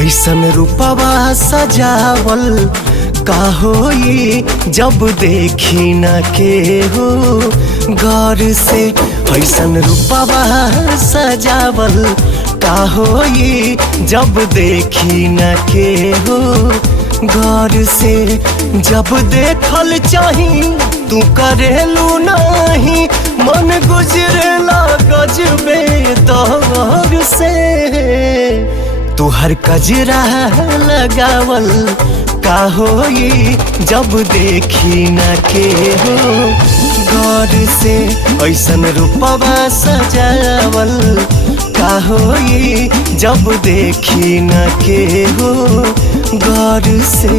ऐसन रूपवा सजावल का होई जब देखी न के हो गौर से। ऐसन रूपवा सजावल का होई जब देखी न के हो गौर से। जब देखल चाही तू करेलू नहीं, मन गुजरेला गजबे दौर से। तुहर कजरा लगावल का होई जब देखी न के हो गौर से। ऐसन रूपवा सजावल का होई जब देखी न के हो गौर से।